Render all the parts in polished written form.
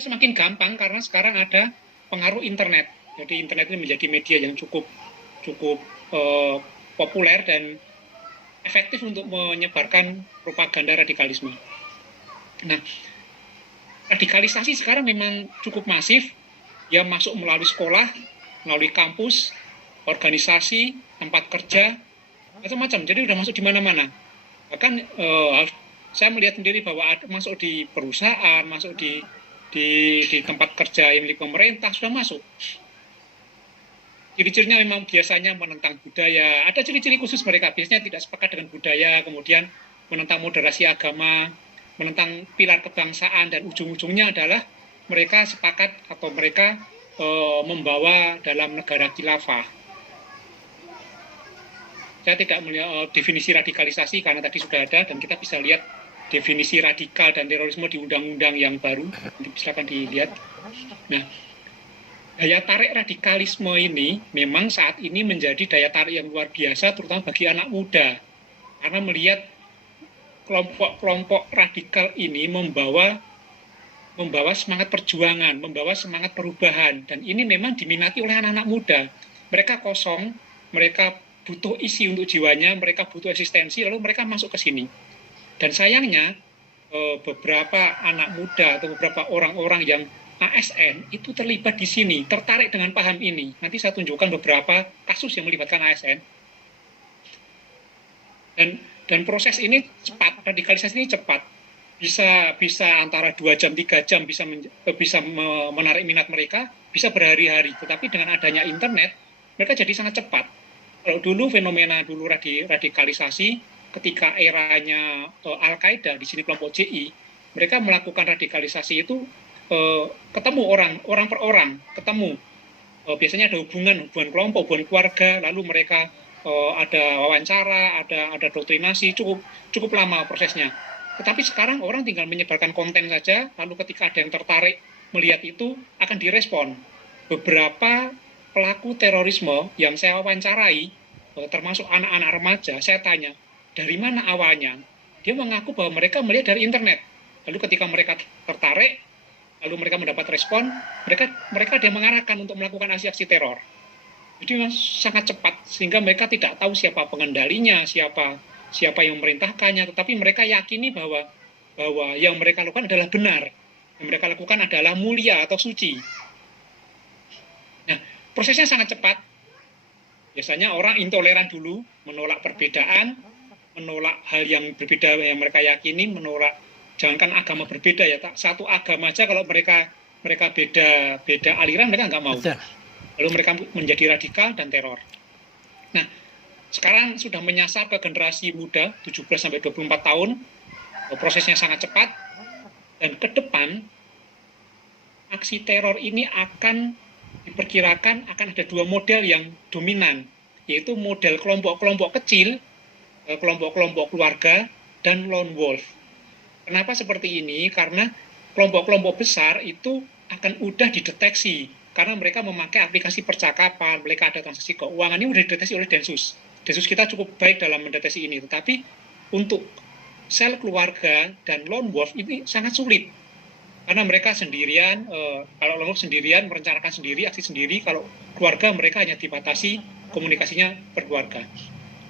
semakin gampang karena sekarang ada pengaruh internet. Jadi internet ini menjadi media yang cukup populer dan efektif untuk menyebarkan propaganda radikalisme. Nah, radikalisasi sekarang memang cukup masif. Dia masuk melalui sekolah, melalui kampus, organisasi, tempat kerja, macam-macam. Jadi sudah masuk di mana-mana. Bahkan saya melihat sendiri bahwa masuk di perusahaan, masuk di tempat kerja yang milik pemerintah sudah masuk. Ciri-cirinya memang biasanya menentang budaya. Ada ciri-ciri khusus mereka. Biasanya tidak sepakat dengan budaya, kemudian menentang moderasi agama, menentang pilar kebangsaan, dan ujung-ujungnya adalah mereka sepakat atau mereka membawa dalam negara khilafah. Saya tidak melihat definisi radikalisasi karena tadi sudah ada, dan kita bisa lihat definisi radikal dan terorisme di undang-undang yang baru. Nanti silakan dilihat. Nah, daya tarik radikalisme ini memang saat ini menjadi daya tarik yang luar biasa, terutama bagi anak muda. Karena melihat kelompok-kelompok radikal ini membawa semangat perjuangan, membawa semangat perubahan. Dan ini memang diminati oleh anak-anak muda. Mereka kosong, mereka butuh isi untuk jiwanya, mereka butuh eksistensi, lalu mereka masuk ke sini. Dan sayangnya, beberapa anak muda atau beberapa orang-orang yang ASN itu terlibat di sini, tertarik dengan paham ini. Nanti saya tunjukkan beberapa kasus yang melibatkan ASN. Dan proses ini cepat, radikalisasi ini cepat. Bisa antara 2 jam, 3 jam bisa menarik minat mereka, bisa berhari-hari. Tetapi dengan adanya internet, mereka jadi sangat cepat. Kalau dulu fenomena radikalisasi, ketika eranya Al-Qaeda, di sini kelompok JI, mereka melakukan radikalisasi itu ketemu orang per orang, ketemu. Biasanya ada hubungan kelompok, hubungan keluarga, lalu mereka ada wawancara, ada doktrinasi, cukup lama prosesnya. Tetapi sekarang orang tinggal menyebarkan konten saja, lalu ketika ada yang tertarik melihat itu, akan direspon. Beberapa pelaku terorisme yang saya wawancarai, termasuk anak-anak remaja, saya tanya, dari mana awalnya? Dia mengaku bahwa mereka melihat dari internet. Lalu ketika mereka tertarik, lalu mereka mendapat respon, mereka ada yang mengarahkan untuk melakukan aksi-aksi teror. Jadi sangat cepat, sehingga mereka tidak tahu siapa pengendalinya, siapa yang memerintahkannya, tetapi mereka yakini bahwa yang mereka lakukan adalah benar, yang mereka lakukan adalah mulia atau suci. Nah, prosesnya sangat cepat. Biasanya orang intoleran dulu, menolak perbedaan, menolak hal yang berbeda yang mereka yakini, menolak, jangankan agama berbeda ya, satu agama aja kalau mereka beda aliran, mereka nggak mau. Lalu mereka menjadi radikal dan teror. Nah, sekarang sudah menyasar ke generasi muda, 17-24 tahun, prosesnya sangat cepat, dan ke depan, aksi teror ini diperkirakan akan ada 2 model yang dominan, yaitu model kelompok-kelompok kecil, kelompok-kelompok keluarga, dan lone wolf. Kenapa seperti ini? Karena kelompok-kelompok besar itu akan mudah dideteksi, karena mereka memakai aplikasi percakapan, mereka ada transaksi keuangan, ini sudah dideteksi oleh Densus. Densus kita cukup baik dalam mendeteksi ini, tetapi untuk sel keluarga dan lone wolf ini sangat sulit. Karena mereka sendirian, kalau lone wolf sendirian, merencanakan sendiri, aksi sendiri, kalau keluarga mereka hanya dibatasi komunikasinya berkeluarga.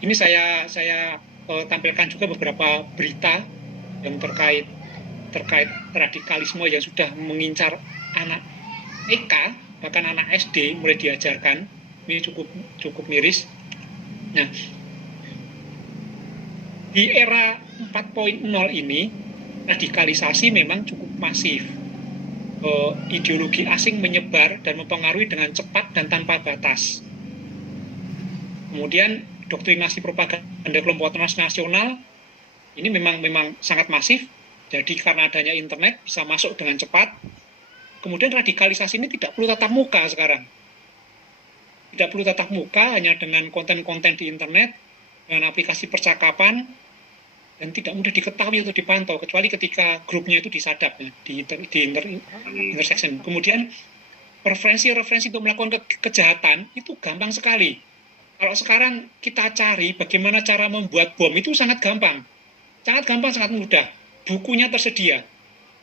Ini saya tampilkan juga beberapa berita yang terkait radikalisme yang sudah mengincar anak TK, bahkan anak SD mulai diajarkan. Ini cukup miris. Nah, di era 4.0 ini, radikalisasi memang cukup masif. Ideologi asing menyebar dan mempengaruhi dengan cepat dan tanpa batas. Kemudian, doktrinasi propaganda kelompok transnasional, ini memang sangat masif. Jadi karena adanya internet, bisa masuk dengan cepat. Kemudian radikalisasi ini tidak perlu tatap muka sekarang. Tidak perlu tatap muka, hanya dengan konten-konten di internet, dengan aplikasi percakapan, dan tidak mudah diketahui atau dipantau, kecuali ketika grupnya itu disadap, ya, di intersection. Kemudian, referensi untuk melakukan kejahatan, itu gampang sekali. Kalau sekarang kita cari bagaimana cara membuat bom, itu sangat gampang. Sangat gampang, sangat mudah. Bukunya tersedia.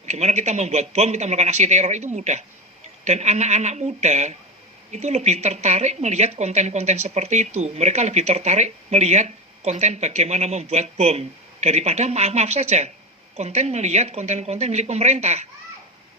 Bagaimana kita membuat bom, kita melakukan aksi teror itu mudah. Dan anak-anak muda itu lebih tertarik melihat konten-konten seperti itu. Mereka lebih tertarik melihat konten bagaimana membuat bom daripada maaf-maaf saja konten melihat konten-konten milik pemerintah.